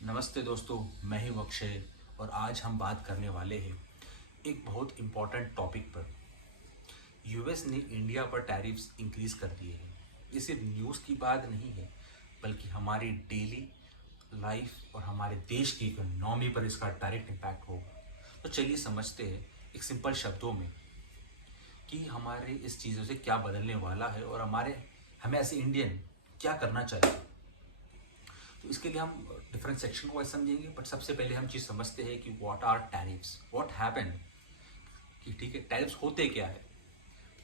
नमस्ते दोस्तों, मैं ही अक्षय और आज हम बात करने वाले हैं एक बहुत इम्पोर्टेंट टॉपिक पर। यूएस ने इंडिया पर टैरिफ्स इंक्रीज कर दिए हैं। ये सिर्फ न्यूज़ की बात नहीं है, बल्कि हमारी डेली लाइफ और हमारे देश की इकोनॉमी पर इसका डायरेक्ट इम्पैक्ट होगा। तो चलिए समझते हैं एक सिंपल शब्दों में कि हमारे इस चीज़ों से क्या बदलने वाला है और हमें ऐसे इंडियन क्या करना चाहिए। तो इसके लिए हम डिफरेंट सेक्शन को समझेंगे, बट सबसे पहले हम चीज़ समझते हैं कि what are tariffs, what happen, कि ठीक है टैरिफ्स होते क्या है।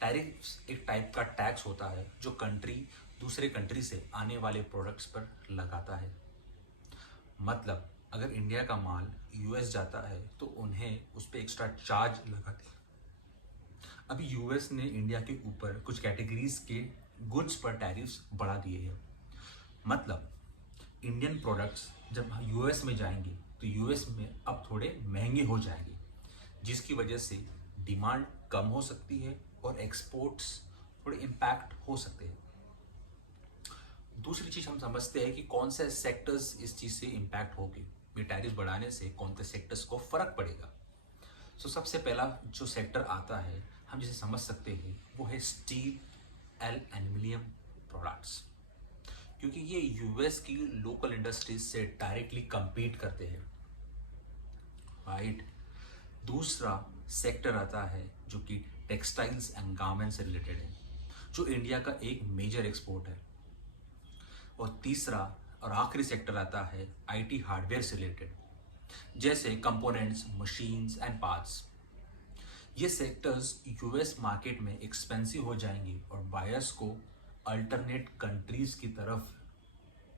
टैरिफ्स एक टाइप का टैक्स होता है जो कंट्री दूसरे कंट्री से आने वाले प्रोडक्ट्स पर लगाता है। मतलब अगर इंडिया का माल यूएस जाता है तो उन्हें उस पर एक्स्ट्रा चार्ज लगाते हैं। अभी यूएस ने इंडिया के ऊपर कुछ कैटेगरीज के गुड्स पर टैरिफ्स बढ़ा दिए हैं। मतलब इंडियन प्रोडक्ट्स जब यूएस में जाएंगे तो यूएस में अब थोड़े महंगे हो जाएंगे, जिसकी वजह से डिमांड कम हो सकती है और एक्सपोर्ट्स थोड़े इम्पैक्ट हो सकते हैं। दूसरी चीज़ हम समझते हैं कि कौन से सेक्टर्स इस चीज़ से इम्पैक्ट होंगे। ये टैरिफ बढ़ाने से कौन से सेक्टर्स को फ़र्क पड़ेगा। सो सबसे पहला जो सेक्टर आता है हम जिसे समझ सकते हैं वो है स्टील एंड एल्यूमिनियम प्रोडक्ट्स, क्योंकि ये यूएस की लोकल इंडस्ट्रीज से डायरेक्टली compete करते हैं, राइट। दूसरा सेक्टर आता है जो कि टेक्सटाइल्स एंड गारमेंट से रिलेटेड है, जो इंडिया का एक मेजर एक्सपोर्ट है। और तीसरा और आखिरी सेक्टर आता है आईटी हार्डवेयर से रिलेटेड, जैसे कंपोनेंट्स, मशीन्स एंड पार्ट्स। ये सेक्टर्स यूएस मार्केट में एक्सपेंसिव हो जाएंगे और बायर्स को अल्टरनेट कंट्रीज की तरफ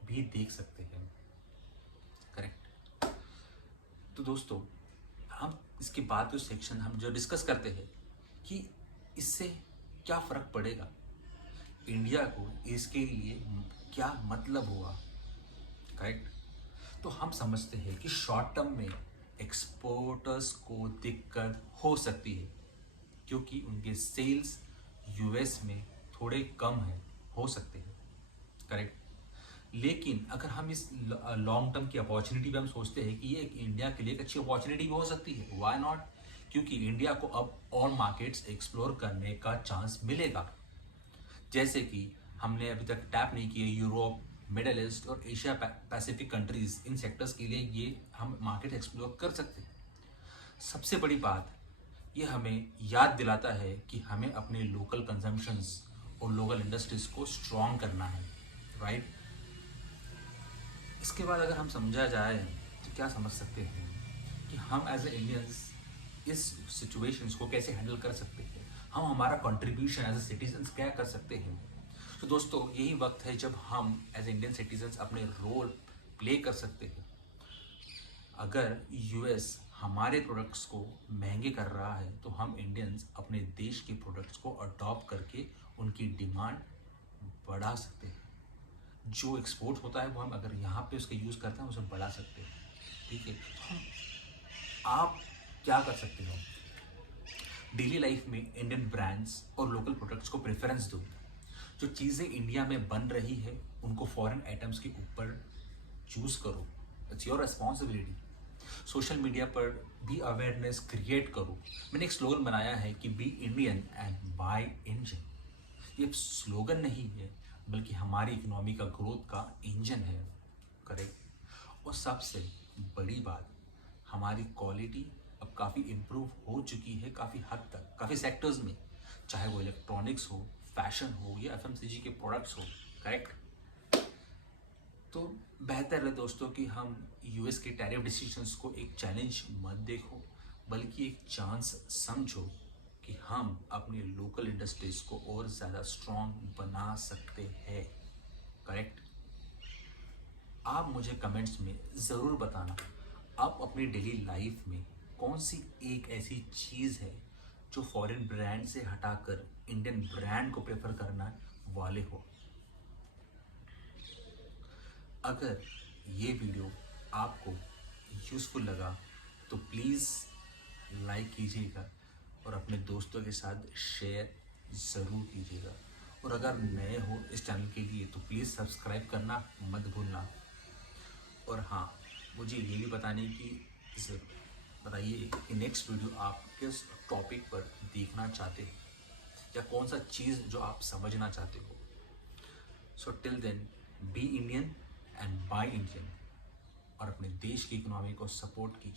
भी देख सकते हैं, करेक्ट। तो दोस्तों हम इसके बाद जो सेक्शन हम जो डिस्कस करते हैं कि इससे क्या फ़र्क पड़ेगा इंडिया को, इसके लिए क्या मतलब हुआ, करेक्ट। तो हम समझते हैं कि शॉर्ट टर्म में एक्सपोर्टर्स को दिक्कत हो सकती है, क्योंकि उनके सेल्स यूएस में थोड़े कम है हो सकते हैं, करेक्ट। लेकिन अगर हम इस लॉन्ग टर्म की अपॉर्चुनिटी पे हम सोचते हैं कि ये एक इंडिया के लिए एक अच्छी अपॉर्चुनिटी भी हो सकती है, व्हाई नॉट। क्योंकि इंडिया को अब और मार्केट्स एक्सप्लोर करने का चांस मिलेगा, जैसे कि हमने अभी तक टैप नहीं किए यूरोप, मिडल ईस्ट और एशिया पैसिफिक कंट्रीज। इन सेक्टर्स के लिए ये हम मार्केट एक्सप्लोर कर सकते हैं। सबसे बड़ी बात ये हमें याद दिलाता है कि हमें अपने लोकल कंजम्पशंस और लोकल इंडस्ट्रीज को स्ट्रॉन्ग करना है, राइट। इसके बाद अगर हम समझा जाए तो क्या समझ सकते हैं कि हम एज ए इंडियंस इस सिचुएशंस को कैसे हैंडल कर सकते हैं, हम हमारा कंट्रीब्यूशन एज ए सिटीजन्स क्या कर सकते हैं। तो दोस्तों यही वक्त है जब हम एज इंडियन सिटीजन्स अपने रोल प्ले कर सकते हैं। अगर यूएस हमारे प्रोडक्ट्स को महंगे कर रहा है तो हम इंडियंस अपने देश के प्रोडक्ट्स को अडॉप्ट करके उनकी डिमांड बढ़ा सकते हैं। जो एक्सपोर्ट होता है वो हम अगर यहाँ पे उसका यूज़ करते हैं उसे बढ़ा सकते हैं, ठीक है। तो आप क्या कर सकते हो, डेली लाइफ में इंडियन ब्रांड्स और लोकल प्रोडक्ट्स को प्रेफरेंस दो। जो चीज़ें इंडिया में बन रही है उनको फॉरेन आइटम्स के ऊपर चूज़ करो, it's your responsibility. Social media पर भी अवेयरनेस क्रिएट करो। मैंने एक स्लोगन बनाया है कि be Indian and buy Indian. ये स्लोगन नहीं है बल्कि हमारी इकोनॉमी का ग्रोथ का इंजन है, करेक्ट। और सबसे बड़ी बात, हमारी क्वालिटी अब काफ़ी इम्प्रूव हो चुकी है, काफ़ी हद तक काफ़ी सेक्टर्स में, चाहे वो इलेक्ट्रॉनिक्स हो, फैशन हो या एफएमसीजी के प्रोडक्ट्स हो, करेक्ट। तो बेहतर है दोस्तों कि हम यूएस के टैरिफ डिसीजंस को एक चैलेंज मत देखो, बल्कि एक चांस समझो कि हम अपने लोकल इंडस्ट्रीज को और ज़्यादा स्ट्रॉन्ग बना सकते हैं, करेक्ट। आप मुझे कमेंट्स में ज़रूर बताना आप अपनी डेली लाइफ में कौन सी एक ऐसी चीज़ है जो फॉरेन ब्रांड से हटाकर इंडियन ब्रांड को प्रेफर करना वाले हो। अगर ये वीडियो आपको यूज़फुल लगा तो प्लीज़ लाइक कीजिएगा और अपने दोस्तों के साथ शेयर ज़रूर कीजिएगा। और अगर नए हो इस चैनल के लिए तो प्लीज़ सब्सक्राइब करना मत भूलना। और हाँ, मुझे ये भी बताने की बताइए कि नेक्स्ट वीडियो आप किस टॉपिक पर देखना चाहते हैं या कौन सा चीज़ जो आप समझना चाहते हो। So till then, be Indian and buy Indian, और अपने देश की इकोनॉमी को सपोर्ट कीजिए।